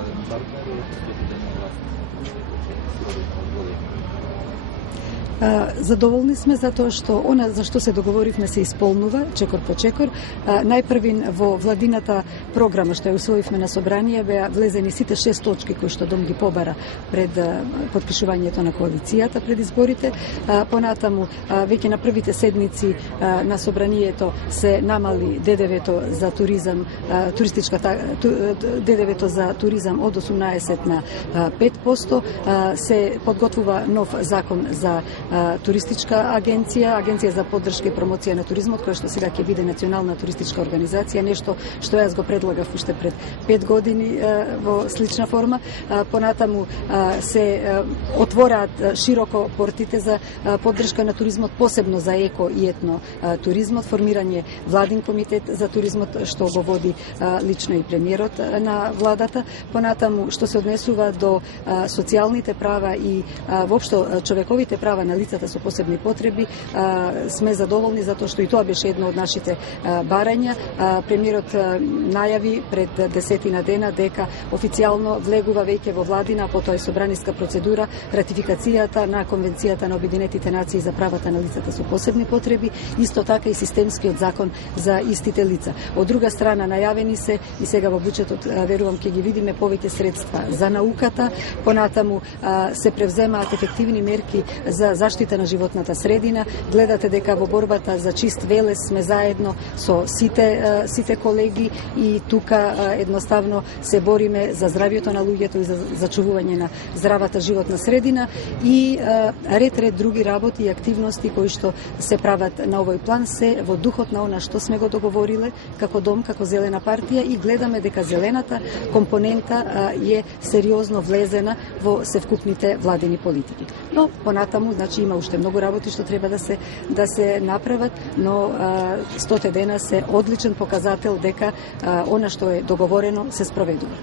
socijalnim partneru do pitanja vlasti. Задоволни сме затоа што она за што се договоривме се исполнува, чекор по чекор. Најпрвин во владината програма што ја усвоивме на собрание беа влезени сите 6 точки кои што Дом ги побара пред потпишувањето на коалицијата пред изборите. Понатаму, веќе на првите седмици на собранието се намали ДДВ-то за туризам, ДДВ-то за туризам од 18 на 5%. Се подготвува нов закон за туристичка агенција за поддршка и промоција на туризмот, која што сега ќе биде национална туристичка организација, нешто што јас го предлагав уште пред 5 години во слична форма. Понатаму се отвораат широко портите за поддршка на туризмот, посебно за еко и етно туризмот, формирање владин комитет за туризмот што го води лично и премиерот на владата. Понатаму што се однесува до социјалните права и воопшто човековите права на лицата со посебни потреби, сме задоволни затоа што и тоа беше едно од нашите барања. Премиерот најави пред 10 дена дека официјално влегува веќе во владина, потоа и собраниска процедура, ратификацијата на Конвенцијата на Обединетите нации за правата на лицата со посебни потреби, исто така и системскиот закон за истите лица. Од друга страна, најавени се и сега во буџетот верувам ќе ги видиме повеќе средства за науката, понатаму се превземаат ефективни мерки за заштита на животната средина. Гледате дека во борбата за чист велес сме заедно со сите колеги и тука едноставно се бориме за здравјето на луѓето и за зачувување на здравата животна средина и ред други работи и активности кои што се прават на овој план се во духот на она што сме го договориле како Дом, како Зелена партија и гледаме дека зелената компонента е сериозно влезена во севкупните владини политики. Но понатаму, значи има уште многу работи што треба да се направат, но 100 дена се одличен показател дека она што е договорено се спроведува.